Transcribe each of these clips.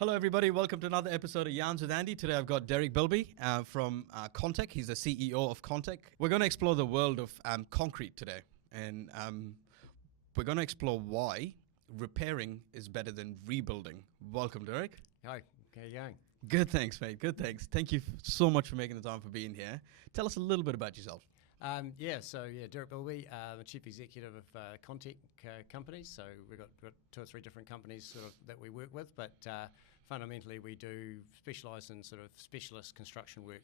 Hello, everybody. Welcome to another episode of Yarns with Andy. Today, I've got Bilby from Contech. He's the CEO of Contech. We're going to explore the world of concrete today, and we're going to explore why repairing is better than rebuilding. Derek. Hi, how are you going? Good, thanks, mate. Good, thanks. Thank you so much for making the time for being here. Tell us a little bit about yourself. Derek Bilby, the Chief Executive of Contech companies. So we've got two or three different companies sort of that we work with, but fundamentally we do specialise in sort of specialist construction work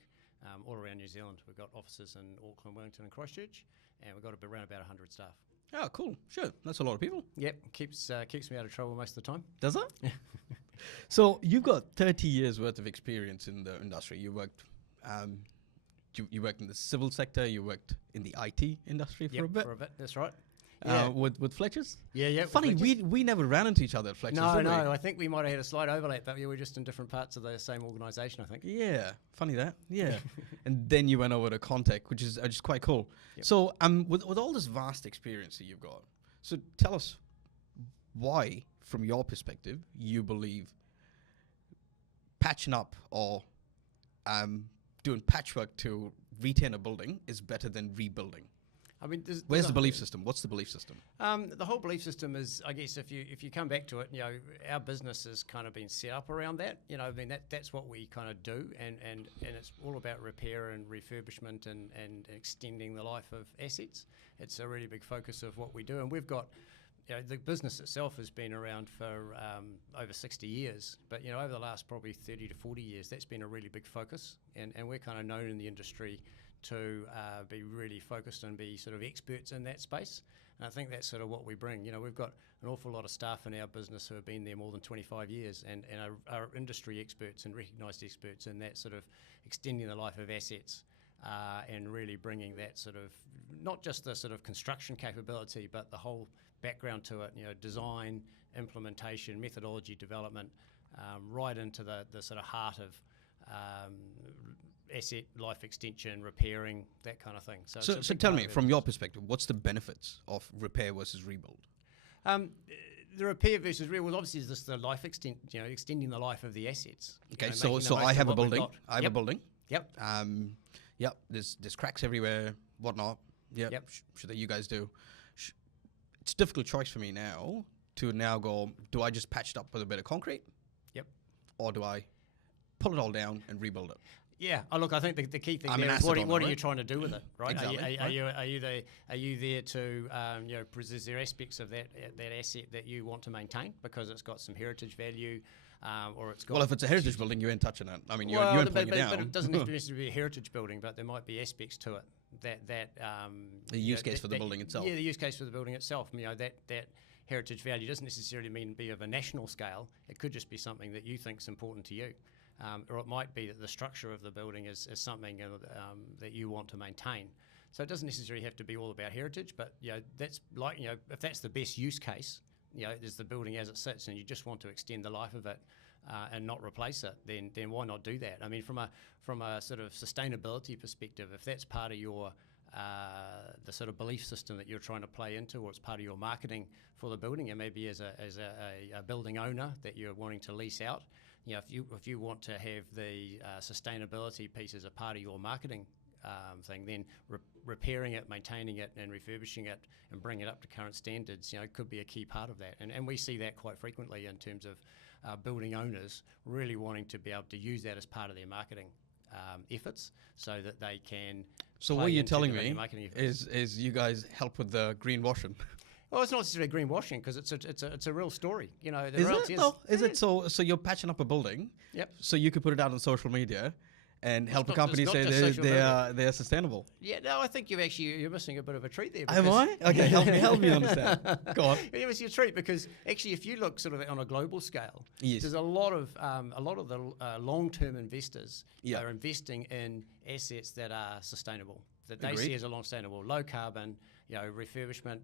all around New Zealand. We've got offices in Auckland, Wellington and Christchurch, and we've got around about 100 staff. Oh, cool. Sure. That's a lot of people. Yep, keeps me out of trouble most of the time. Does it? So you've got 30 years worth of experience in the industry. You worked you worked in the civil sector, you worked in the IT industry for a bit. That's right. With Fletcher's? Yeah. Funny, we never ran into each other at Fletcher's, No, I think we might have had a slight overlap, but we were just in different parts of the same organisation, I think. Yeah, funny that, yeah. And then you went over to Contech, which is quite cool. Yep. So with all this vast experience that you've got, so tell us why, from your perspective, you believe patching up or doing patchwork to retain a building is better than rebuilding. I mean, where's the belief system? What's the belief system? The whole belief system is, I guess, if you come back to it, our business has kind of been set up around that. I mean, that's what we kind of do, and it's all about repair and refurbishment and extending the life of assets. It's a really big focus of what we do, and we've got. The business itself has been around for over 60 years, but over the last probably 30 to 40 years, that's been a really big focus, and we're kind of known in the industry to be really focused and be sort of experts in that space. And I think that's sort of what we bring. We've got an awful lot of staff in our business who have been there more than 25 years and are industry experts and recognised experts in that sort of extending the life of assets and really bringing that sort of, not just the sort of construction capability, but the whole background to it, design, implementation, methodology development, right into the sort of heart of asset life extension, repairing, that kind of thing. So tell me, from your perspective, what's the benefits of repair versus rebuild? The repair versus rebuild, obviously, is just the life extending the life of the assets. Okay, so I have a building. I have a building. Yep. Yep. There's cracks everywhere, whatnot. Yep. Sure that you guys do. It's a difficult choice for me now to go, do I just patch it up with a bit of concrete? Yep. Or do I pull it all down and rebuild it? Yeah. Oh, look, I think the key thing there is what are you trying to do with it, right? Exactly. Are you there to is there aspects of that asset that you want to maintain because it's got some heritage value, or it's got. Well, if it's a heritage building, you ain't touching it. I mean, you ain't pulling it down. But it doesn't necessarily be a heritage building, but there might be aspects to it that the use case for the building itself. Yeah, the use case for the building itself. That heritage value doesn't necessarily mean be of a national scale. It could just be something that you think is important to you. Or it might be that the structure of the building is something that you want to maintain. So it doesn't necessarily have to be all about heritage, but that's like if that's the best use case, there's the building as it sits, and you just want to extend the life of it and not replace it, then why not do that? I mean, from a sort of sustainability perspective, if that's part of your the sort of belief system that you're trying to play into, or it's part of your marketing for the building, and maybe as a building owner that you're wanting to lease out. If you want to have the sustainability piece as a part of your marketing thing, then repairing it, maintaining it, and refurbishing it, and bringing it up to current standards, could be a key part of that. And we see that quite frequently in terms of building owners really wanting to be able to use that as part of their marketing efforts, so that they can. So what you're telling me is you guys help with the greenwashing. Well, it's not necessarily greenwashing because it's a real story. Is it so you're patching up a building? Yep. So you could put it out on social media and help a company say they're sustainable. Yeah, no, I think you're missing a bit of a treat there. Am I? Okay, help me understand. Go on. You're missing a treat because actually, if you look sort of on a global scale, yes, there's a lot of the long-term investors are investing in assets that are sustainable, that they see as a long-sustainable, low carbon. Refurbishment,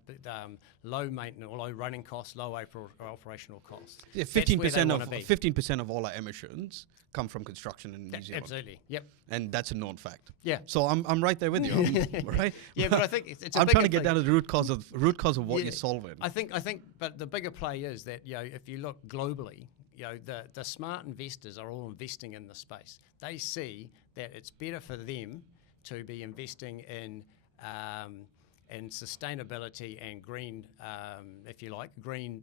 low maintenance, or low running costs, low operational costs. Yeah, 15% of all our emissions come from construction in New Zealand. Absolutely, yep. And that's a known fact. Yeah. So I'm right there with you, right? Yeah, but I think it's. I'm trying to get down to the root cause of what you're solving. I think, but the bigger play is that if you look globally, the smart investors are all investing in the space. They see that it's better for them to be investing in sustainability and green, if you like, green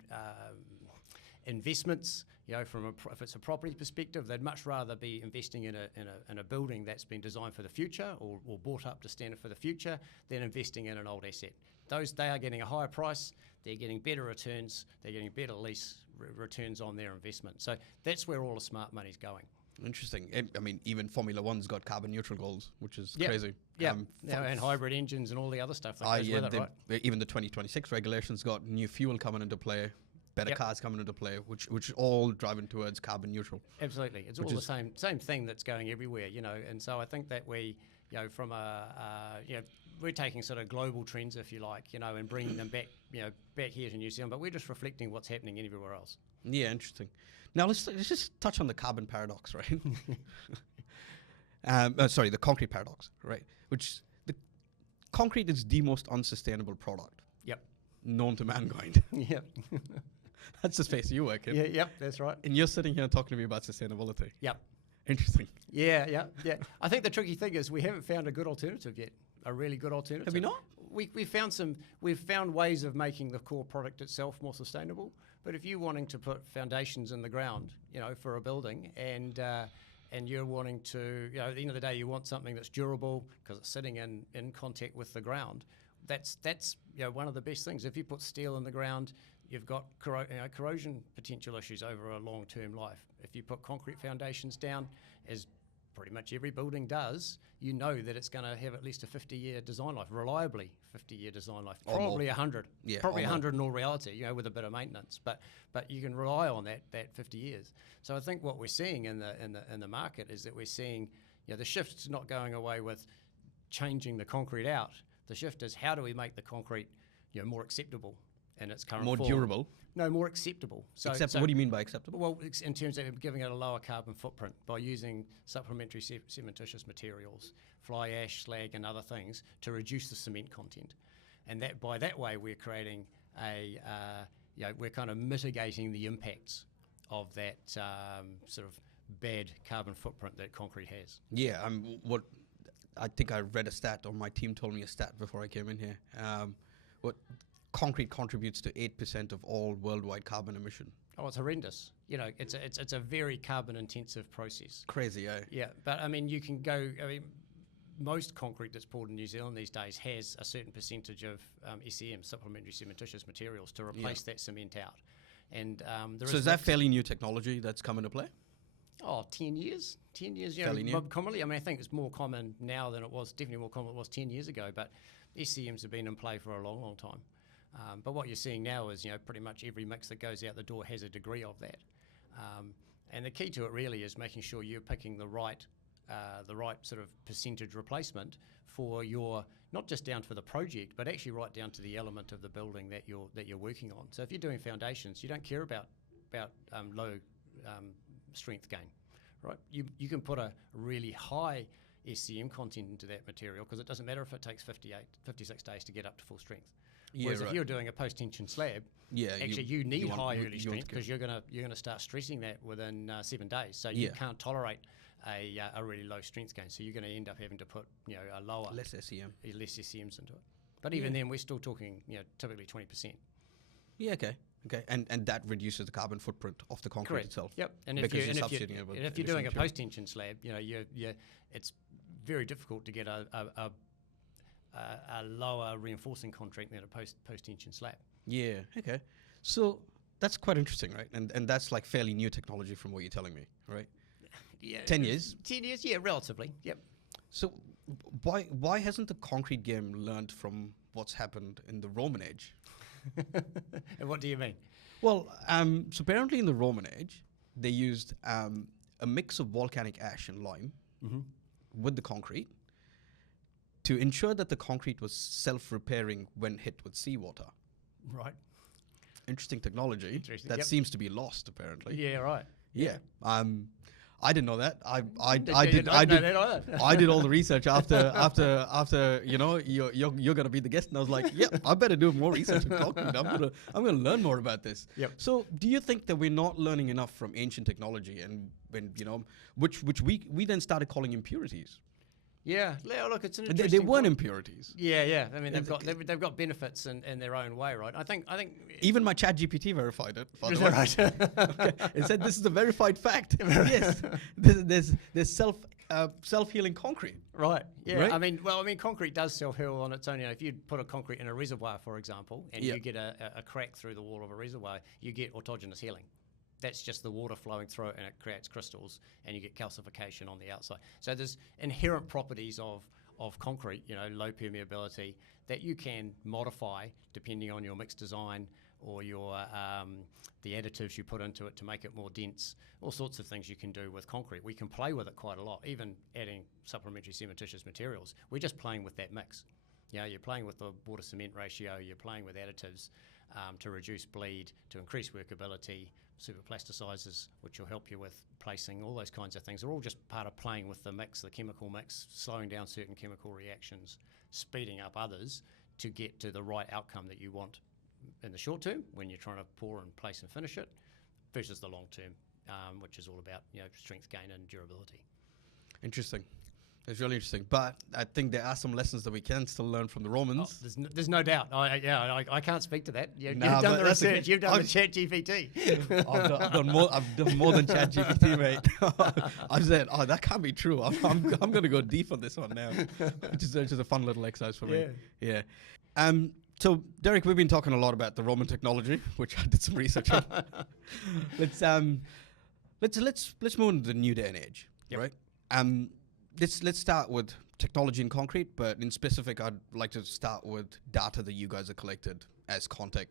investments. If it's a property perspective, they'd much rather be investing in a building that's been designed for the future or bought up to standard for the future than investing in an old asset. They are getting a higher price, they're getting better returns, they're getting better lease returns on their investment. So that's where all the smart money's going. Interesting. I mean, even Formula One's got carbon neutral goals, which is crazy. Yeah, and hybrid engines and all the other stuff that goes with it, right? Even the 2026 regulations got new fuel coming into play, better cars coming into play, which all driving towards carbon neutral. Absolutely. It's all the same thing that's going everywhere, and so I think that we, from we're taking sort of global trends, if you like, and bringing them back, back here to New Zealand, but we're just reflecting what's happening everywhere else. Yeah, interesting. Now let's just touch on the carbon paradox, right? The concrete paradox, right? Which the concrete is the most unsustainable product. Yep. Known to mankind. Yep. That's the space you work in. Yeah. Yep. That's right. And you're sitting here talking to me about sustainability. Yep. Interesting. Yeah. I think the tricky thing is we haven't found a good alternative yet. A really good alternative. Have we not? We've found ways of making the core product itself more sustainable. But if you're wanting to put foundations in the ground, for a building, and you're wanting to, at the end of the day, you want something that's durable because it's sitting in contact with the ground. That's one of the best things. If you put steel in the ground, you've got corrosion potential issues over a long-term life. If you put concrete foundations down, as pretty much every building does, you know that it's going to have at least a 50-year design life, reliably 50-year design life, probably 100, probably 100 in all reality, with a bit of maintenance. But you can rely on that 50 years. So I think what we're seeing in the market is that we're seeing, the shift's not going away with changing the concrete out. The shift is how do we make the concrete, more acceptable in its current form. Durable. No, more acceptable. So what do you mean by acceptable? Well, in terms of giving it a lower carbon footprint by using supplementary cementitious materials, fly ash, slag, and other things to reduce the cement content, and that way we're creating we're kind of mitigating the impacts of that sort of bad carbon footprint that concrete has. Yeah, what I think I read a stat, or my team told me a stat before I came in here. What concrete contributes to 8% of all worldwide carbon emission. Oh, it's horrendous. It's a very carbon intensive process. Crazy, eh? Yeah, but you can go. Most concrete that's poured in New Zealand these days has a certain percentage of SEM, supplementary cementitious materials, to replace that cement out. And is that fairly new technology that's come into play? Oh, 10 years. 10 years, fairly new. Commonly, I think it's more common now than it was, definitely more common than it was 10 years ago, but SEMs have been in play for a long, long time. But what you're seeing now is, pretty much every mix that goes out the door has a degree of that. And the key to it really is making sure you're picking the right sort of percentage replacement for your, not just down for the project, but actually right down to the element of the building that you're working on. So if you're doing foundations, you don't care about low strength gain, right? You can put a really high SCM content into that material because it doesn't matter if it takes 56 days to get up to full strength. Whereas if you're doing a post-tension slab, you need high early strength because you're gonna start stressing that within 7 days. So you can't tolerate a really low strength gain. So you're going to end up having to put a lower less SEMs into it. But even then, we're still talking typically 20%. Yeah. Okay. And that reduces the carbon footprint of the concrete itself. Yep. And if you're doing a post-tension slab, it's very difficult to get a lower reinforcing concrete than a post-tension slab. Yeah, okay. So that's quite interesting, right? And that's like fairly new technology from what you're telling me, right? Yeah. 10 years? 10 years, yeah, relatively, yep. So why hasn't the concrete game learned from what's happened in the Roman age? And what do you mean? Well, so apparently in the Roman age, they used a mix of volcanic ash and lime with the concrete to ensure that the concrete was self-repairing when hit with seawater. Right. Interesting technology. That seems to be lost, apparently. Yeah, right. Yeah. I didn't know that. I You did don't I know did that either. I did all the research after you know you're gonna be the guest, and I was like, yeah, I better do more research on concrete. I'm gonna learn more about this. Yep. So do you think that we're not learning enough from ancient technology, and when which we then started calling impurities? Yeah, look, it's an They interesting weren't point. impurities. Yeah. I mean, they've got benefits in their own way, right? I think Even my chat GPT verified it. By Is the way. that right? Okay. It said this is a verified fact. Yes, there's self-healing concrete. Right. Yeah. Right? I mean, concrete does self-heal on its own. You know, if you put a concrete in a reservoir, for example, and Yeah. you get a crack through the wall of a reservoir, you get autogenous healing. That's just the water flowing through it, and it creates crystals, and you get calcification on the outside. So there's inherent properties of concrete, you know, low permeability, that you can modify depending on your mix design or your the additives you put into it to make it more dense. All sorts of things you can do with concrete. We can play with it quite a lot, even adding supplementary cementitious materials. We're just playing with that mix. You know, you're playing with the water-cement ratio, you're playing with additives to reduce bleed, to increase workability, superplasticizers, which will help you with placing, all those kinds of things. They're all just part of playing with the mix, the chemical mix, slowing down certain chemical reactions, speeding up others to get to the right outcome that you want in the short term when you're trying to pour and place and finish it, versus the long term, which is all about, you know, strength gain and durability. Interesting. It's really interesting. But I think there are some lessons that we can still learn from the Romans. There's no doubt. I can't speak to that. You've Nah, done but the that's research. okay. You've done the chat GPT. I've done more than ChatGPT, mate. I've said, that can't be true. I'm going to go deep on this one now, which is a fun little exercise for me. Yeah. So Derek, we've been talking a lot about the Roman technology, which I did some research on. Let's move into the new day and age, right? Let's start with technology in concrete, but in specific, I'd like to start with data that you guys have collected as Contech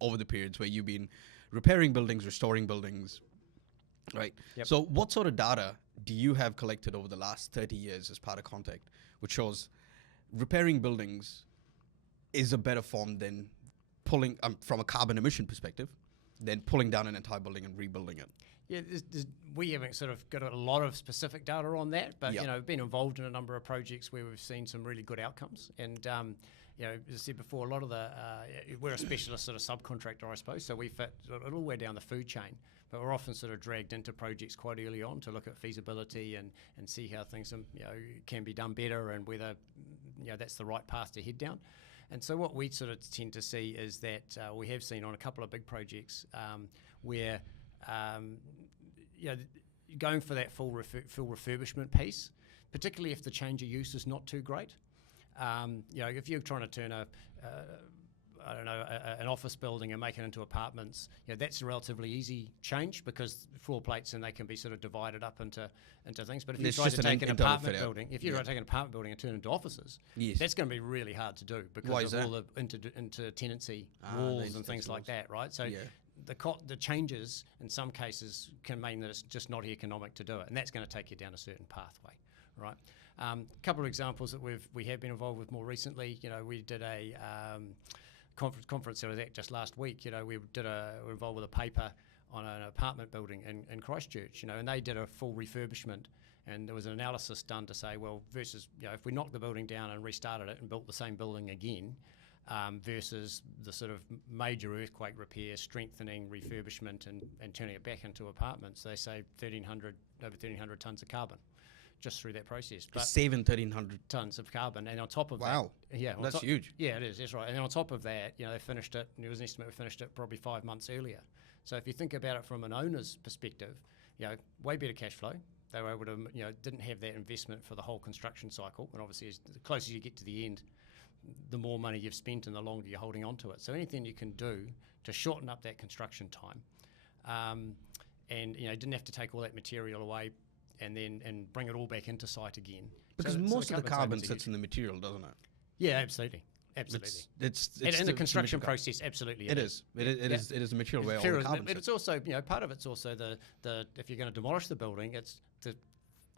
over the periods where you've been repairing buildings, restoring buildings, right? Yep. So what sort of data do you have collected over the last 30 years as part of Contech, which shows repairing buildings is a better form than pulling, from a carbon emission perspective, than pulling down an entire building and rebuilding it? Yeah, we haven't sort of got a lot of specific data on that, but Yep. you know, we've been involved in a number of projects where we've seen some really good outcomes. And you know, as I said before, a lot of the we're a specialist sort of subcontractor, I suppose, so we fit all the way down the food chain. But we're often sort of dragged into projects quite early on to look at feasibility and see how things can be done better, and whether that's the right path to head down. And so what we sort of tend to see is that we have seen on a couple of big projects where going for that full refurbishment piece, particularly if the change of use is not too great. If you're trying to turn an office building and make it into apartments, that's a relatively easy change because floor plates and they can be sort of divided up into things. But if you try to take an apartment building, try to take an apartment building and turn it into offices, that's going to be really hard to do because of all the inter-tenancy walls and things like that, right? So the changes in some cases can mean that it's just not economic to do it, and that's going to take you down a certain pathway, right? A couple of examples that we have been involved with more recently. We did a conference that was at just last week. We're involved with a paper on an apartment building in Christchurch. And they did a full refurbishment, and there was an analysis done to say, well, versus if we knocked the building down and restarted it and built the same building again, versus the sort of major earthquake repair, strengthening, refurbishment, and turning it back into apartments, they save over 1,300 tonnes of carbon just through that process. But saving 1,300 tonnes of carbon, and on top of that, that's huge. Yeah, it is. That's right. And on top of that, they finished it. And there was an estimate we finished it probably 5 months earlier. So if you think about it from an owner's perspective, way better cash flow. They were able to, didn't have that investment for the whole construction cycle. And obviously, the closer you get to the end, the more money you've spent and the longer you're holding on to it. So anything you can do to shorten up that construction time, and didn't have to take all that material away and bring it all back into site again. Because most of the carbon sits in the material, doesn't it? Yeah, absolutely. It's in the construction process, absolutely. It is a material where all the carbon But it's also, part of it's also the if you're going to demolish the building, it's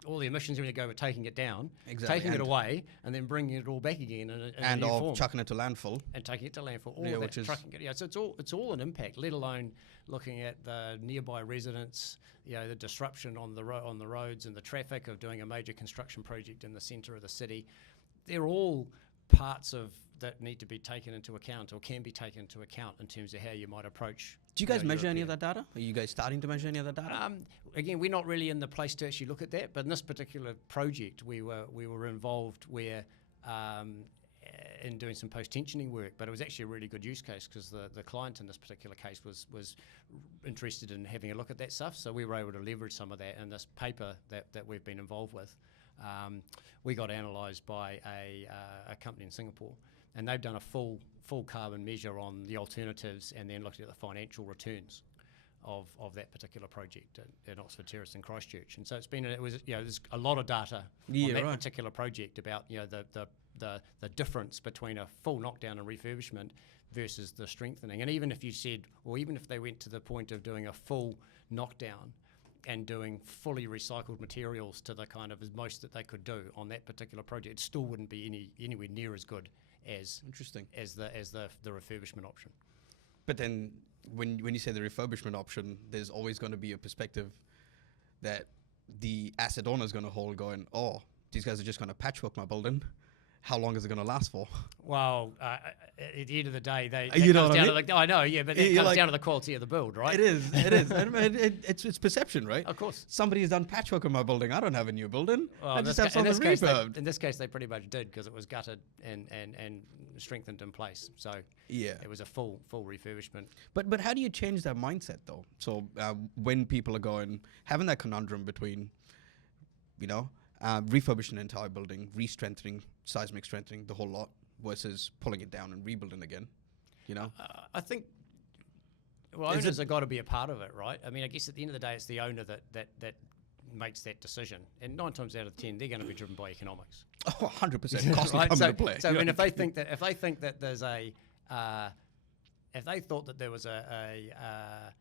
all the emissions when you go over taking it down, Exactly. taking it And- away, and then bringing it all back again in a and new of form. chucking it to landfill. And taking it to landfill, all Yeah, of that, which is- trucking it. Yeah, so it's all an impact. Let alone looking at the nearby residents, the disruption on the roads and the traffic of doing a major construction project in the centre of the city. They're all parts of that need to be taken into account or can be taken into account in terms of how you might approach. Do you guys measure any of European- that data? Are you guys starting to measure any of that data? Again, we're not really in the place to actually look at that, but in this particular project, we were involved where in doing some post-tensioning work, but it was actually a really good use case because the client in this particular case was interested in having a look at that stuff, so we were able to leverage some of that in this paper that we've been involved with. We got analysed by a company in Singapore, and they've done a full carbon measure on the alternatives and then looked at the financial returns of that particular project at Oxford Terrace in Christchurch. And so there's a lot of data on that particular project about the difference between a full knockdown and refurbishment versus the strengthening. And even if you said, or even if they went to the point of doing a full knockdown and doing fully recycled materials to the kind of as most that they could do on that particular project, it still wouldn't be anywhere near as good as Interesting. as the refurbishment option. But then when you say the refurbishment option, there's always going to be a perspective that the asset owner is going to hold going, oh, these guys are just going to patchwork my building. How long is it going to last for? Well, at the end of the day, You know comes what I down mean? to I know, yeah, but it You're comes like- down to the quality of the build, right? It is. And it's perception, right? Of course. Somebody's done patchwork on my building. I don't have a new building. Well, I in just this have ca- in something this case, refurbed. in this case, they pretty much did because it was gutted and strengthened in place. So Yeah. it was a full refurbishment. But how do you change that mindset though? So when people are having that conundrum between, refurbishing an entire building, re-strengthening, seismic strengthening, the whole lot, versus pulling it down and rebuilding again, I think. Well, Is owners it- have got to be a part of it, right? I mean, I guess at the end of the day, it's the owner that makes that decision, and 9 times out of 10, they're going to be driven by economics. Oh, 100% cost will Right? come So, into play. so I mean, if they think that there's if they thought that there was a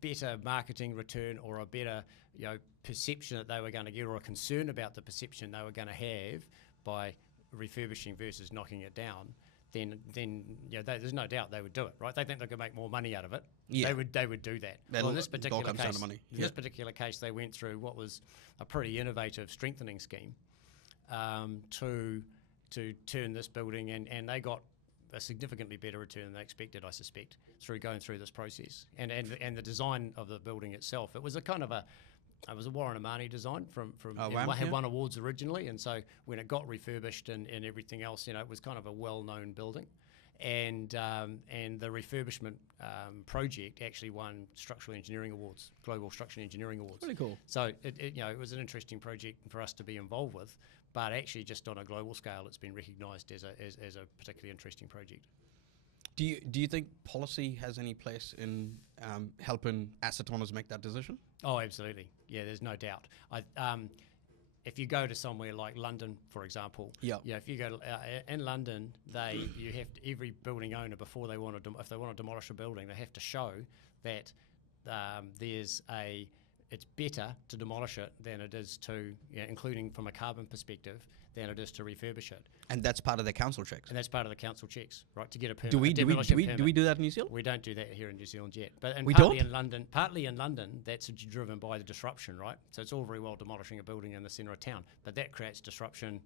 better marketing return or a better perception that they were going to get, or a concern about the perception they were going to have by refurbishing versus knocking it down, then there's no doubt they would do it, right? They think they could make more money out of it. Yeah. They would do that. That Well, in all- this it all particular comes down case, to money. in Yeah. this particular case, they went through what was a pretty innovative strengthening scheme to turn this building, and they got a significantly better return than they expected, I suspect, through going through this process. And the design of the building itself, it was it was a Warren Amani design from Oh, and wow, had yeah. won awards originally, and so when it got refurbished and everything else, it was kind of a well-known building. And the refurbishment project actually won structural engineering awards, global structural engineering awards. Really cool. So it was an interesting project for us to be involved with, but actually just on a global scale, it's been recognised as a particularly interesting project. Do you think policy has any place in helping asset owners make that decision? Oh, absolutely. Yeah, there's no doubt. If you go to somewhere like London, for example, Yeah. if you go to, in London, every building owner before if they want to demolish a building, they have to show that it's better to demolish it than it is to, including from a carbon perspective, than it is to refurbish it. And that's part of the council checks. And that's part of the council checks, right? To get a permit. Do we a do demolition we permit. do that in New Zealand? We don't do that here in New Zealand yet, but We partly don't? in London, that's driven by the disruption, right? So it's all very well demolishing a building in the centre of town, but that creates disruption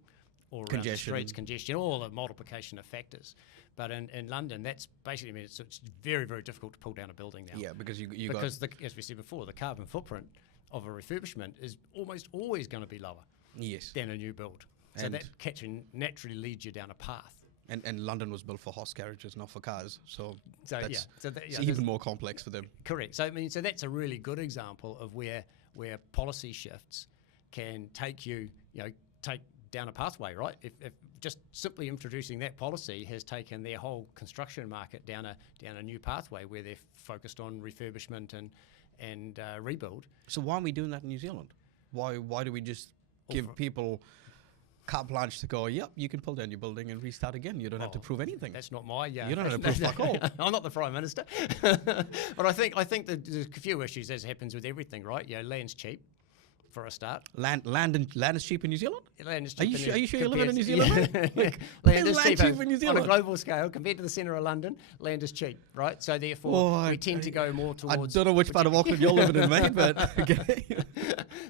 all around the Congestion. streets, congestion, all the multiplication of factors. But in London, that's basically means it's very, very difficult to pull down a building now. Yeah, because you Because as we said before, the carbon footprint of a refurbishment is almost always going to be lower yes, than a new build. So And- that catching naturally leads you down a path. and London was built for horse carriages, not for cars, so So that's yeah, so that, it's there's- even more complex for them. Correct. So so that's a really good example of where policy shifts can take take down a pathway, right? If just simply introducing that policy has taken their whole construction market down a new pathway where they're focused on refurbishment and rebuild. So why aren't we doing that in New Zealand? Why do we just give people carte blanche to go, yep, you can pull down your building and restart again. You don't have to prove anything. That's not my. You don't have to prove fuck all. I'm not the Prime Minister, but I think there's a few issues as happens with everything, right? Land's cheap for a start. Land is cheap in New Zealand? Land is Are cheap. you sure you're living in New Zealand? Yeah. mate? Land is Land cheap cheap in New on a Zealand? global scale compared to the centre of London. Land is cheap, right? So therefore, we tend to go more I towards. don't know which part of Auckland you're living in, mate, but okay.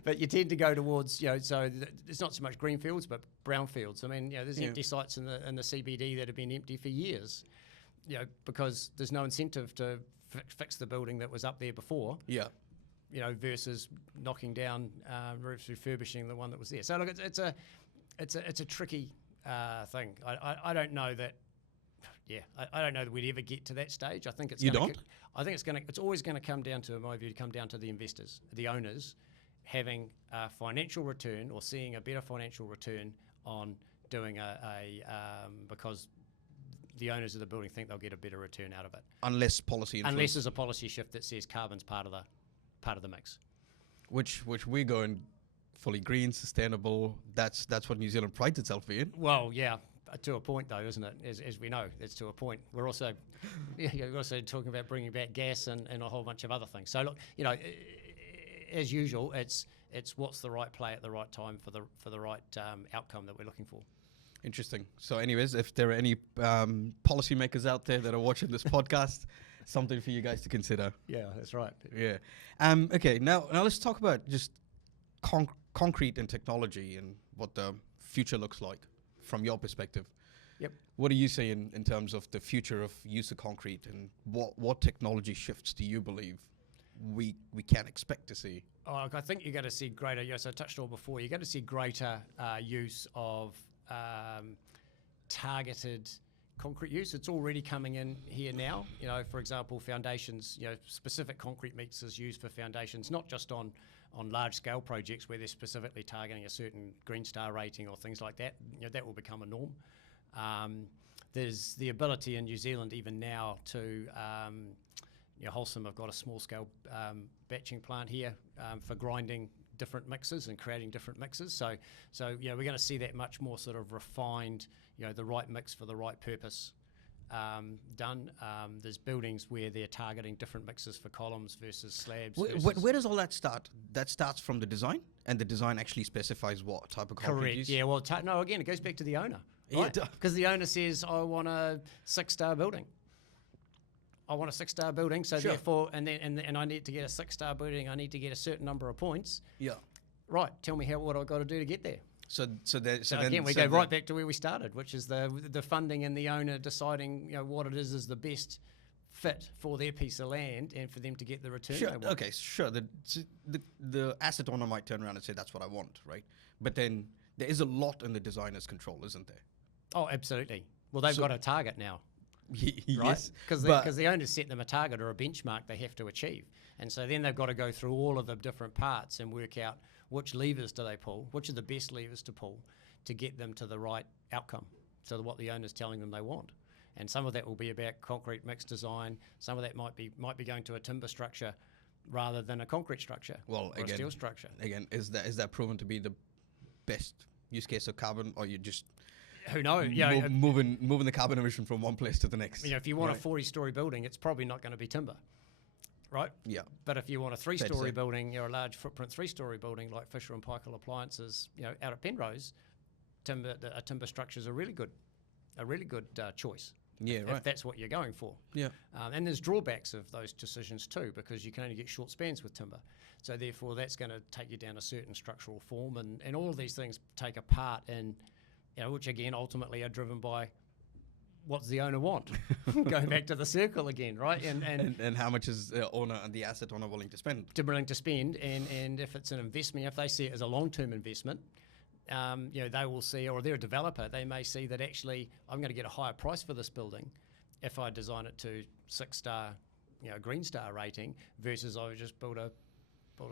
But you tend to go towards, so it's not so much greenfields, but brownfields. I mean, there's empty sites in the CBD that have been empty for years, because there's no incentive to fix the building that was up there before. Yeah. Versus knocking down, refurbishing the one that was there. So look, it's a tricky thing. I don't know that. Yeah, I don't know that we'd ever get to that stage. I think it's. I think it's always going to come down to, in my view, to the investors, the owners, having a financial return or seeing a better financial return on doing because the owners of the building think they'll get a better return out of it. Unless policy influence. Unless there's a policy shift that says carbon's part of the mix. Which we're going fully green, sustainable. That's what New Zealand prides itself in. Well, yeah, to a point though, isn't it? As we know, it's to a point. We're also, we're also talking about bringing back gas and a whole bunch of other things. So look, as usual, it's what's the right play at the right time for the right outcome that we're looking for. Interesting. So, anyways, if there are any policymakers out there that are watching this podcast, something for you guys to consider. Yeah, that's right. Yeah. Okay. Now let's talk about just concrete and technology and what the future looks like from your perspective. Yep. What do you see in terms of the future of use of concrete, and what technology shifts do you believe we can expect to see? Oh, I think you're going to see greater. Yes, I touched on before. You're going to see greater use of targeted concrete use. It's already coming in here now. For example, foundations. Specific concrete mixes used for foundations, not just on large scale projects where they're specifically targeting a certain Green Star rating or things like that. That will become a norm. There's the ability in New Zealand even now to Wholesome have got a small scale batching plant here for grinding different mixes and creating different mixes. So we're going to see that much more sort of refined, the right mix for the right purpose done. There's buildings where they're targeting different mixes for columns versus slabs. Where does all that start? That starts from the design, and the design actually specifies what type of concrete. Correct. Yeah. Well, no. Again, it goes back to the owner. Right? Because the owner says, "I want a 6-star building. I want a 6-star building, so therefore, and I need to get a 6-star building. I need to get a certain number of points. Yeah. Right. Tell me what I've got to do to get there. So again, we go right back to where we started, which is the funding and the owner deciding what it is the best fit for their piece of land and for them to get the return. Sure. They want. Okay. Sure. The asset owner might turn around and say that's what I want, right? But then there is a lot in the designer's control, isn't there? Oh, absolutely. Well, they've got a target now. Right? Yes, because the owners set them a target or a benchmark they have to achieve, and so then they've got to go through all of the different parts and work out which levers do they pull, which are the best levers to pull to get them to the right outcome, so what the owner's telling them they want. And some of that will be about concrete mix design. Some of that might be going to a timber structure rather than a concrete structure or a steel structure. Again, is that proven to be the best use case of carbon, or you just who knows? Moving the carbon emission from one place to the next. If you want a 40-story building, it's probably not going to be timber, right? Yeah. But if you want a 3-story building, a large footprint 3-story building like Fisher and Paykel Appliances, out at Penrose, a timber structure is a really good choice. Yeah, if right. that's what you're going for. Yeah. And there's drawbacks of those decisions too, because you can only get short spans with timber. So therefore, that's going to take you down a certain structural form, and all of these things take a part in. Which again ultimately are driven by what does the owner want? Going back to the circle again, right? And how much is the owner and the asset owner willing to spend? And if it's an investment, if they see it as a long-term investment, they will see, or they're a developer, they may see that actually I'm going to get a higher price for this building if I design it to 6-star, Green Star rating versus I would just build a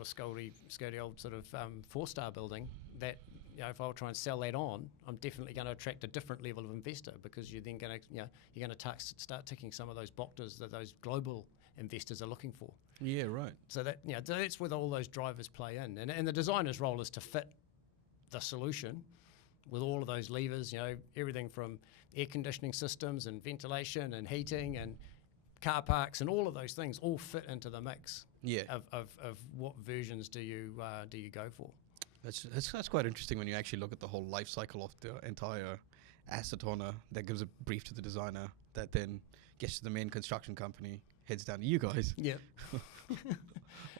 scody old sort of 4-star building that. If I were trying to sell that on, I'm definitely going to attract a different level of investor, because you're then going to, you're going to start ticking some of those boxes that those global investors are looking for. Yeah, right. So that, that's where all those drivers play in, and the designer's role is to fit the solution with all of those levers. Everything from air conditioning systems and ventilation and heating and car parks and all of those things all fit into the mix. Yeah. of what versions do you go for. That's quite interesting when you actually look at the whole life cycle of the entire asset owner that gives a brief to the designer that then gets to the main construction company, heads down to you guys. Yeah.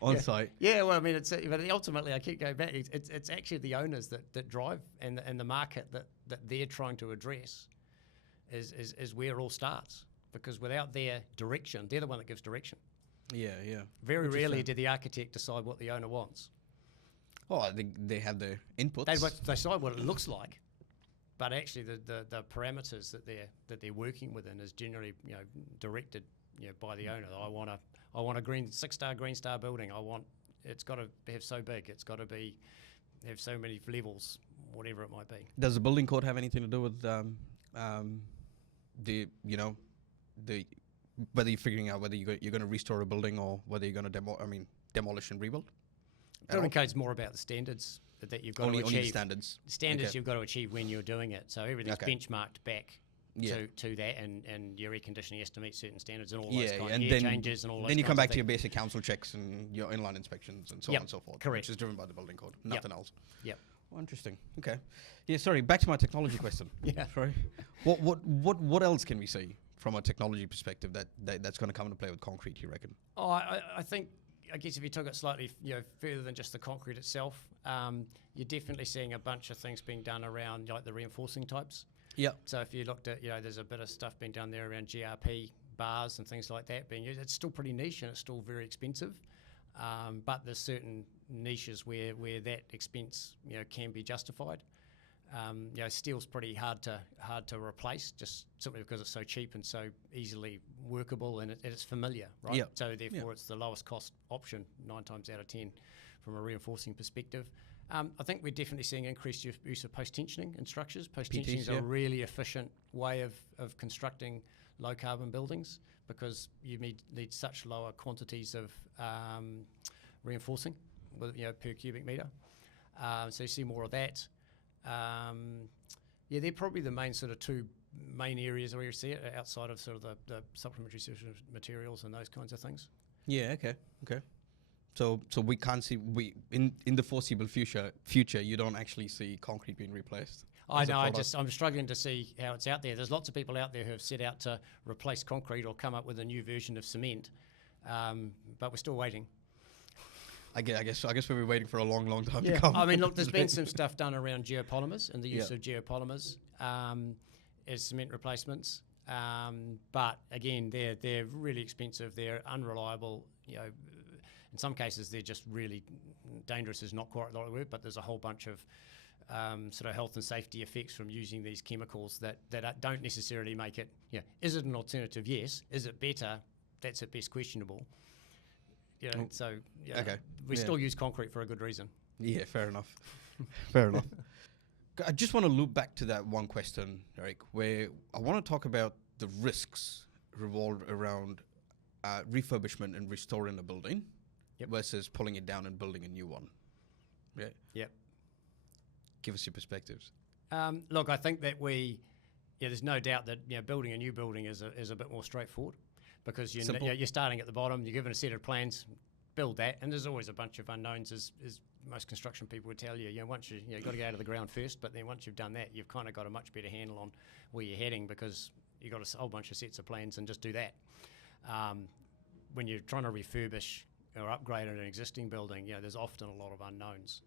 On site. Yeah, well, I mean, but ultimately, I keep going back. It's actually the owners that drive and the market that they're trying to address is where it all starts. Because without their direction, they're the one that gives direction. Yeah. Very rarely did the architect decide what the owner wants. Oh, I think they have the inputs. They decide what it looks like, but actually the parameters that they're working within is generally directed by the owner. I want a 6-star Green Star building. It's got to have so big. It's got to have so many levels, whatever it might be. Does the building code have anything to do with whether you're figuring out whether you're going to restore a building or whether you're going to demolish and rebuild? Building code's more about the standards that you've got to achieve. Only the standards. Standards you've got to achieve when you're doing it. So everything's benchmarked back to that, and your air conditioning has to meet certain standards and all those kinds of air changes and all those. Then you come back to your basic council checks and your inline inspections and so on and so forth. Correct. Which is driven by the building code, nothing else. Yep. Oh, interesting. Okay. Yeah. Sorry. Back to my technology question. Yeah. Sorry. What else can we see from a technology perspective that's going to come into play with concrete? You reckon? Oh, I guess if you took it slightly further than just the concrete itself, you're definitely seeing a bunch of things being done around like the reinforcing types. Yeah. So if you looked at, there's a bit of stuff being done there around GRP bars and things like that being used. It's still pretty niche and it's still very expensive, but there's certain niches where that expense can be justified. Steel's pretty hard to replace, just simply because it's so cheap and so easily workable and it's familiar, right? Yep. So therefore, it's the lowest cost option 9 times out of 10 from a reinforcing perspective. I think we're definitely seeing increased use of post-tensioning in structures. Post-tensioning is a really efficient way of constructing low-carbon buildings because you need such lower quantities of reinforcing per cubic metre. So you see more of that. They're probably the main sort of 2 main areas where you see it outside of sort of the supplementary materials and those kinds of things. Yeah. Okay. So we can't see in the foreseeable future you don't actually see concrete being replaced. I know. I'm struggling to see how it's out there. There's lots of people out there who have set out to replace concrete or come up with a new version of cement, but we're still waiting. I guess we'll be waiting for a long time to come. I mean, look, there's been some stuff done around geopolymers and the use of geopolymers as cement replacements. But again, they're really expensive. They're unreliable. In some cases, they're just really dangerous. Is not quite the right word, but there's a whole bunch of sort of health and safety effects from using these chemicals that don't necessarily make it. Is it an alternative? Yes. Is it better? That's at best questionable. We still use concrete for a good reason. Yeah, fair enough. Fair enough. I just want to loop back to that one question, Eric, where I want to talk about the risks revolved around refurbishment and restoring a building versus pulling it down and building a new one. Yeah. Yep. Give us your perspectives. Look, I think that there's no doubt that building a new building is a bit more straightforward. Because you're starting at the bottom, you're given a set of plans, build that, and there's always a bunch of unknowns, as most construction people would tell you. Once you've got to go out of the ground first, but then once you've done that, you've kind of got a much better handle on where you're heading because you've got a whole bunch of sets of plans and just do that. When you're trying to refurbish or upgrade an existing building, there's often a lot of unknowns.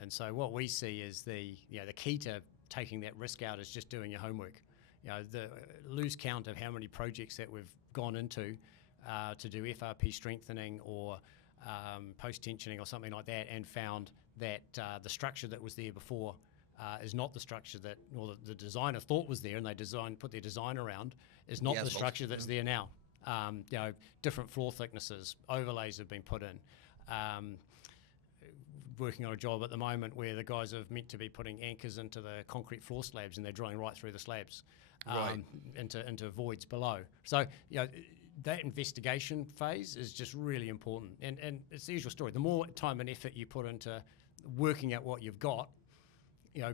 And so what we see is the key to taking that risk out is just doing your homework. The lose count of how many projects that we've gone into to do FRP strengthening or post-tensioning or something like that and found that the structure that was there before is not the structure that, or the designer thought was there and they put their design around, is not the structure that's there now. Different floor thicknesses, overlays have been put in. Working on a job at the moment where the guys are meant to be putting anchors into the concrete floor slabs and they're drilling right through the slabs into voids below. So that investigation phase is just really important, and it's the usual story. The more time and effort you put into working out what you've got,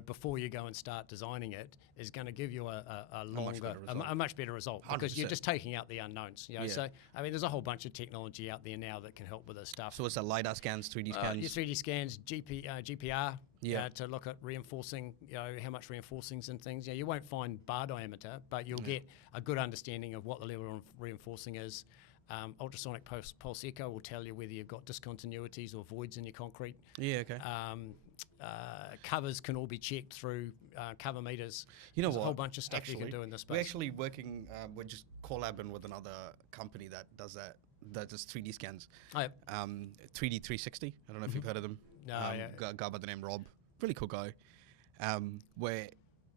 before you go and start designing it is going to give you a much better result. a much better result because you're 100%. just taking out the unknowns. Yeah. So I mean, there's a whole bunch of technology out there now that can help with this stuff. So it's a LiDAR scans, 3D scans. Your 3D scans, GPR, Yeah. to look at reinforcing, how much reinforcings and things. You won't find bar diameter, but you'll get a good understanding of what the level of reinforcing is. Ultrasonic pulse echo will tell you whether you've got discontinuities or voids in your concrete. Yeah, okay. Covers can all be checked through cover meters. You know There's what? a whole bunch of stuff you can do in this space. We're actually working, we're just collabing with another company that does that. That does 3D scans. Oh, yep. 3D 360. I don't know if you've heard of them. No, yeah. Guy by the name Rob. Really cool guy. Where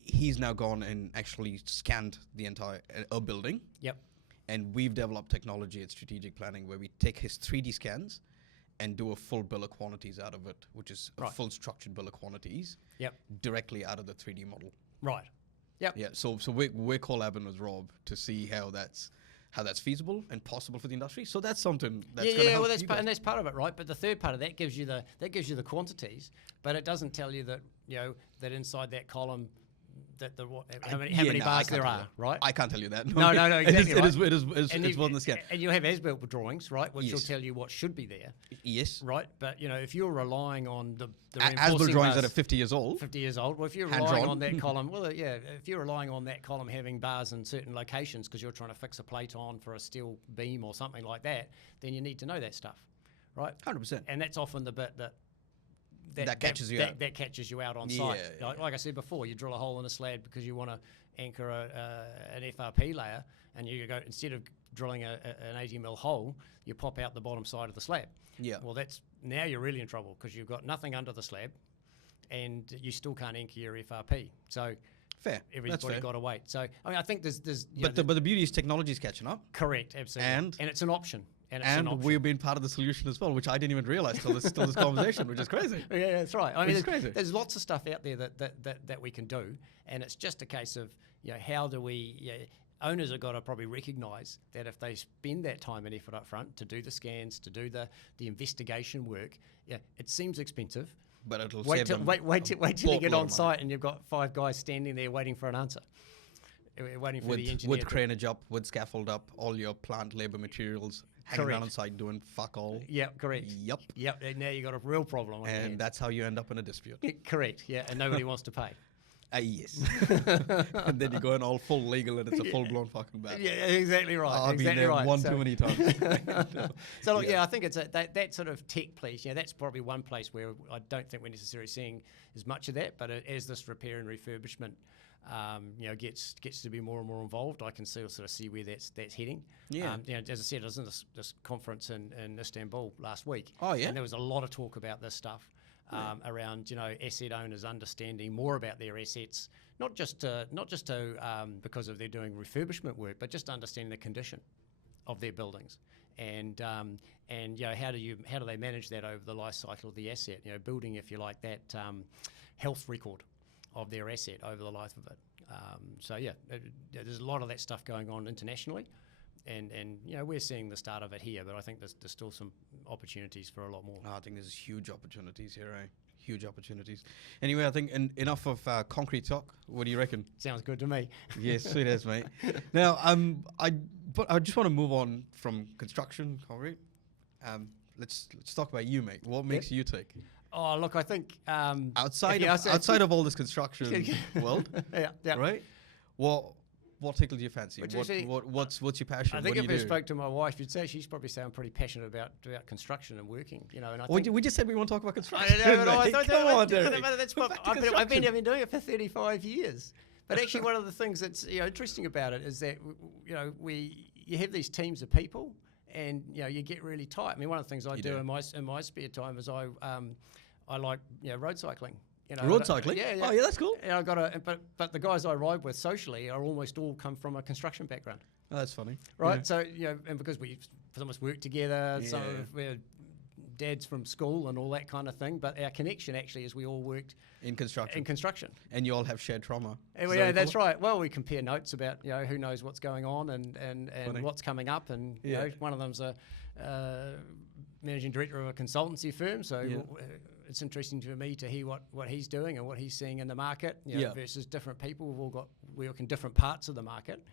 he's now gone and actually scanned the entire a building. Yep. And we've developed technology at Strategic Planning where we take his 3D scans and do a full bill of quantities out of it, which is a full structured bill of quantities. Yep. Directly out of the 3D model. Right. Yep. Yeah. So we're collabing with Rob to see how that's feasible and possible for the industry. So that's something that's going to help. Well, that's you part, guys. and that's part of it, right? But the third part of that gives you the quantities, but it doesn't tell you that that inside that column that how many bars there are, right? I can't tell you that. No, exactly. It's more than the scan. And you have as-built drawings, right, which will Yes. tell you what should be there, Yes. right? But if you're relying on the As-built reinforcing drawings bars, that are 50 years old. 50 years old. Well, if you're Hand relying drawn. on that column, if you're relying on that column having bars in certain locations because you're trying to fix a plate on for a steel beam or something like that, then you need to know that stuff, right? 100%. And that's often the bit that catches you out. That catches you out on Yeah, site. yeah. Like I said before, you drill a hole in a slab because you want to anchor an FRP layer, and you go instead of drilling an 80 mil hole, you pop out the bottom side of the slab. Yeah. Well, now you're really in trouble because you've got nothing under the slab, and you still can't anchor your FRP. So Fair. That's everybody fair. got to wait. So I mean, I think there's But the beauty is technology is catching up. correct, absolutely, And it's an option. And, it's And an option. we've been part of the solution as well, which I didn't even realize till this conversation, which is crazy. Yeah, that's right. I Which mean, is crazy. there's lots of stuff out there that we can do, and it's just a case of how do we. Owners have got to probably recognise that if they spend that time and effort up front to do the scans, to do the investigation work, it seems expensive. But it'll Wait save till them wait till you boatload get of on money. site and you've got 5 guys standing there waiting for an answer, waiting for the engineer. with craneage up, with scaffold up, all your plant labour materials hanging around on Correct. site doing fuck all. Yep, correct. Yep. Yep. And now you got a real problem. On your And hands. that's how you end up in a dispute. Correct. Yeah, and nobody wants to pay. Yes. And then you're going all full legal and it's a full blown fucking battle. Yeah, exactly right. I've been exactly there right. one too many times. So look, I think it's that sort of tech piece. That's probably one place where I don't think we're necessarily seeing as much of that. But as this repair and refurbishment, gets to be more and more involved, I can sort of see where that's heading. Yeah. As I said, I was in this conference in Istanbul last week. Oh, yeah? And there was a lot of talk about this stuff. Around asset owners understanding more about their assets, not just to because of they're doing refurbishment work, but just understanding the condition of their buildings, and how do they manage that over the life cycle of the asset? Building, if you like, that health record of their asset over the life of it. There's a lot of that stuff going on internationally. And we're seeing the start of it here, but I think there's still some opportunities for a lot more. I think there's huge opportunities here, eh? Huge opportunities. Anyway, I think enough of concrete talk. What do you reckon? Sounds good to me. Yes, it is, mate. Now, I just want to move on from construction, concrete. Let's talk about you, mate. What makes you tick? Oh, look, I think Outside of all this construction world, yeah. right? What tickled your fancy? Which actually- What's your passion? I think what if do you you do? spoke to my wife, you'd say she's probably sound pretty passionate about construction and working. And I Well, think we just said we won't talk about I construction. don't know, mate. Come on, Derek. but that's Go what back to I've construction. been doing it for 35 years. But actually, one of the things that's interesting about it is that you have these teams of people, and you get really tight. I mean, one of the things I do in my spare time is I like road cycling. Road cycling? Yeah. Oh, yeah, that's cool. And I got but the guys I ride with socially are almost all come from a construction background. Oh, that's funny. Right, Yeah. so and because some of us work together, some Yeah. of we're dads from school and all that kind of thing. But our connection actually is we all worked In construction. in construction. And you all have shared trauma. And Is yeah, that that's cool? right. Well, we compare notes about who knows what's going on and Funny. what's coming up, and Yeah. one of them's a managing director of a consultancy firm, so Yeah. it's interesting to me to hear what he's doing and what he's seeing in the market, you know, versus different people. We work in different parts of the market,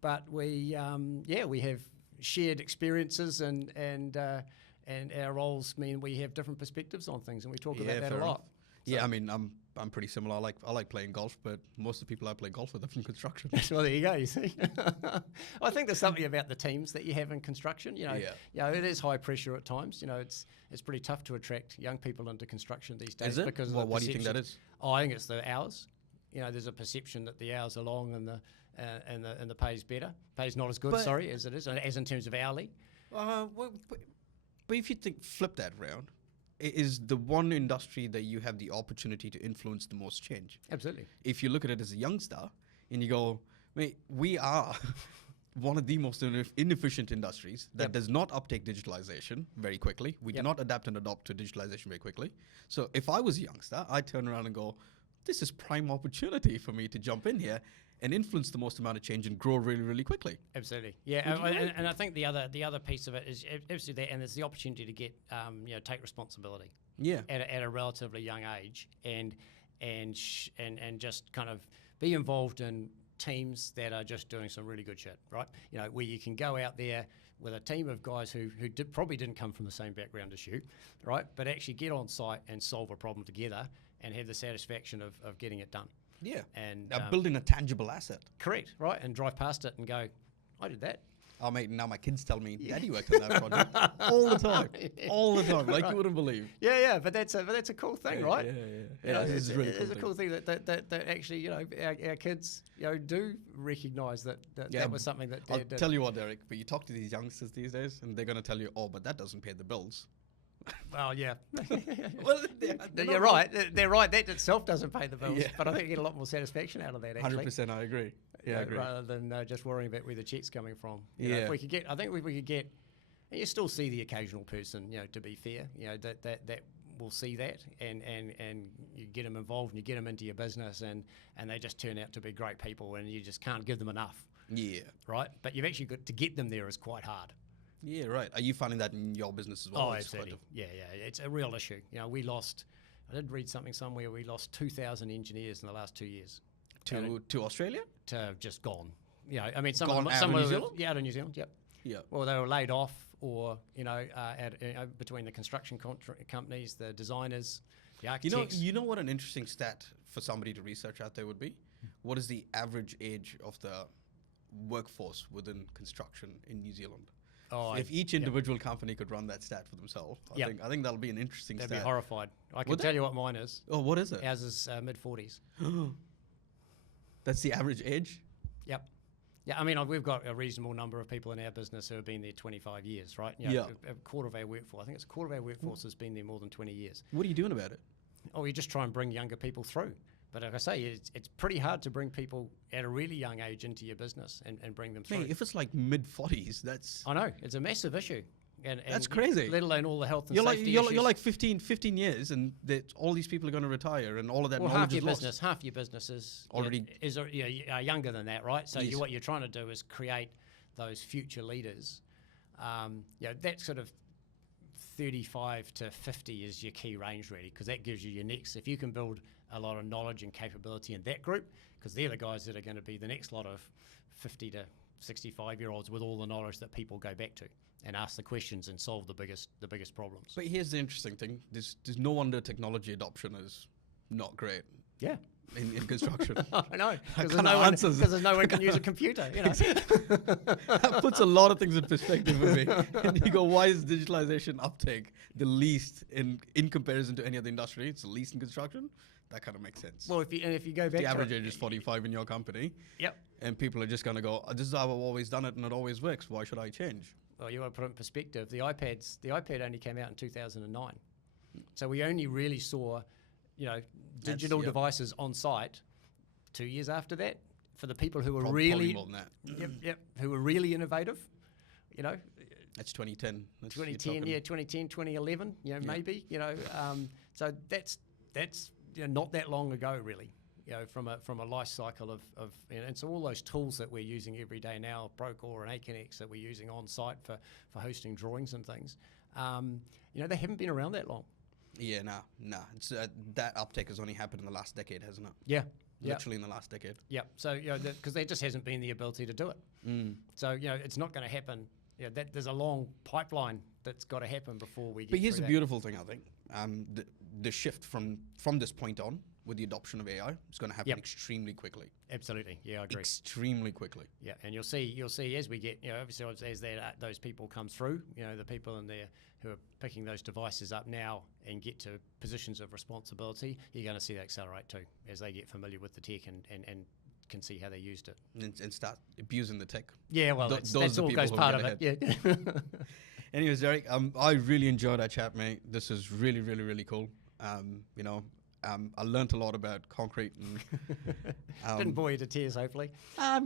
but we have shared experiences and our roles mean we have different perspectives on things, and we talk about that a lot. So, yeah, I mean, I'm pretty similar. I like playing golf, but most of the people I play golf with are from construction. Well, there you go. You see, I think there's something about the teams that you have in construction. You know, it is high pressure at times. You know, it's pretty tough to attract young people into construction these days. Is it? Because why do you think that is? Oh, I think it's the hours. You know, there's a perception that the hours are long and the pay's better. Pay's not as good, as it is, as in terms of hourly. But if you flip that round, it is the one industry that you have the opportunity to influence the most change. Absolutely. If you look at it as a youngster and you go, mate, we are one of the most inefficient industries that does not uptake digitalization very quickly. We do not adapt and adopt to digitalization very quickly. So if I was a youngster, I'd turn around and go, this is prime opportunity for me to jump in here and influence the most amount of change and grow really, really quickly. Absolutely, yeah. And I think the other piece of it is absolutely that, and there's the opportunity to get take responsibility. Yeah. At a relatively young age, and just kind of be involved in teams that are just doing some really good shit, right? You know, where you can go out there with a team of guys who probably didn't come from the same background as you, right? But actually get on site and solve a problem together and have the satisfaction of getting it done. Yeah, and building a tangible asset. Correct, right? And drive past it and go, I did that. Oh, mate, now my kids tell me, Daddy worked on that project all the time, like you wouldn't believe. Yeah, but that's a cool thing, right? Yeah, it's a really cool thing. It's a cool thing that actually, you know, our kids, you know, do recognise that was something that Dad did. I'll tell you what, Derek, but you talk to these youngsters these days, and they're going to tell you, oh, but that doesn't pay the bills. Well, yeah. Well, you're right. They're right. That itself doesn't pay the bills, but I think you get a lot more satisfaction out of that. Actually, 100%, I agree. Yeah, I agree. Rather than just worrying about where the check's coming from. You yeah. know, if we could get, and you still see the occasional person. You know, to be fair, you know that will see that, and you get them involved and you get them into your business, and they just turn out to be great people, and you just can't give them enough. Yeah. Right. But you've actually got to get them there is quite hard. Yeah, right. Are you finding that in your business as well? Oh, absolutely. Yeah. It's a real issue. You know, I did read something somewhere, we lost 2,000 engineers in the last 2 years. To Australia? To just gone. You know, I mean, out of New Zealand? Yeah, out of New Zealand, yep. Yeah. Well, they were laid off, or, between the construction companies, the designers, the architects. You know what an interesting stat for somebody to research out there would be? What is the average age of the workforce within construction in New Zealand? Oh, if each individual company could run that stat for themselves, I think that'll be an interesting stat. They'd be horrified. I can tell you what mine is. Oh, what is it? Ours is mid-40s. That's the average age? Yep. Yeah, I mean, we've got a reasonable number of people in our business who have been there 25 years, right? You know, a quarter of our workforce. I think it's a quarter of our workforce has been there more than 20 years. What are you doing about it? Oh, we just try and bring younger people through. But like I say, it's pretty hard to bring people at a really young age into your business and bring them through. Mate, if it's like mid-40s, that's... I know, it's a massive issue. And that's crazy. Let alone all the health and safety issues. You're like 15 years, and all these people are going to retire, and all of that knowledge is lost. Half your business is already are younger than that, right? So what you're trying to do is create those future leaders. That sort of 35 to 50 is your key range, really, because that gives you your next. If you can build a lot of knowledge and capability in that group, because they're the guys that are going to be the next lot of 50 to 65-year-olds with all the knowledge that people go back to and ask the questions and solve the biggest problems. But here's the interesting thing: there's no wonder technology adoption is not great. Yeah. In construction. I know, because there's no one can use a computer. You know, that puts a lot of things in perspective for me. And you go, why is digitalization uptake the least in comparison to any other industry? It's the least in construction. That kind of makes sense. Well, if you go back, the average age is 45 in your company. Yep. And people are just going to go, this is how I've always done it, and it always works. Why should I change? Well, you want to put it in perspective. The iPad only came out in 2009, so we only really saw, digital devices on site 2 years after that. For the people who were probably more than that. Who were really innovative, That's 2010. 2010, 2010, 2011, maybe, so that's not that long ago, really, from a life cycle of and so all those tools that we're using every day now, Procore and Aconex that we're using on site for hosting drawings and things, they haven't been around that long. Yeah, nah. It's that uptake has only happened in the last decade, hasn't it? Yeah. Yeah. Literally in the last decade. Yeah. So, because there just hasn't been the ability to do it. So, it's not going to happen. There's a long pipeline that's got to happen before we get But here's through the beautiful thing, I think. The shift from this point on with the adoption of AI is going to happen extremely quickly. Absolutely. Yeah, I agree. Extremely quickly. Yeah, and you'll see as we get, obviously as those people come through, the people in there who are picking those devices up now and get to positions of responsibility, you're going to see that accelerate too as they get familiar with the tech and can see how they used it. And start abusing the tech. Yeah, well, that's all goes part of it. Yeah. Anyways, Derek, I really enjoyed our chat, mate. This is really, really, really cool. I learned a lot about concrete. And, didn't bore you to tears, hopefully. I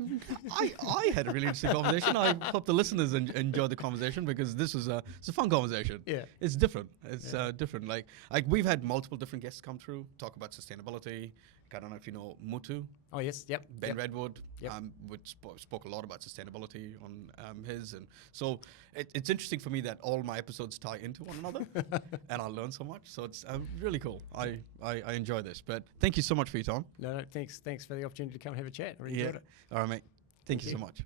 had a really interesting conversation. I hope the listeners enjoyed the conversation because this is it's a fun conversation. Yeah, it's different. It's different. Like we've had multiple different guests come through talk about sustainability. I don't know if you know Mutu. Oh yes, yep. Ben Redwood, Yep. which spoke a lot about sustainability on his, and so it's interesting for me that all my episodes tie into one another, and I learn so much. So it's really cool. I enjoy this. But thank you so much for your time. No, thanks for the opportunity to come and have a chat. I really enjoyed it. All right, mate. Thank you so much.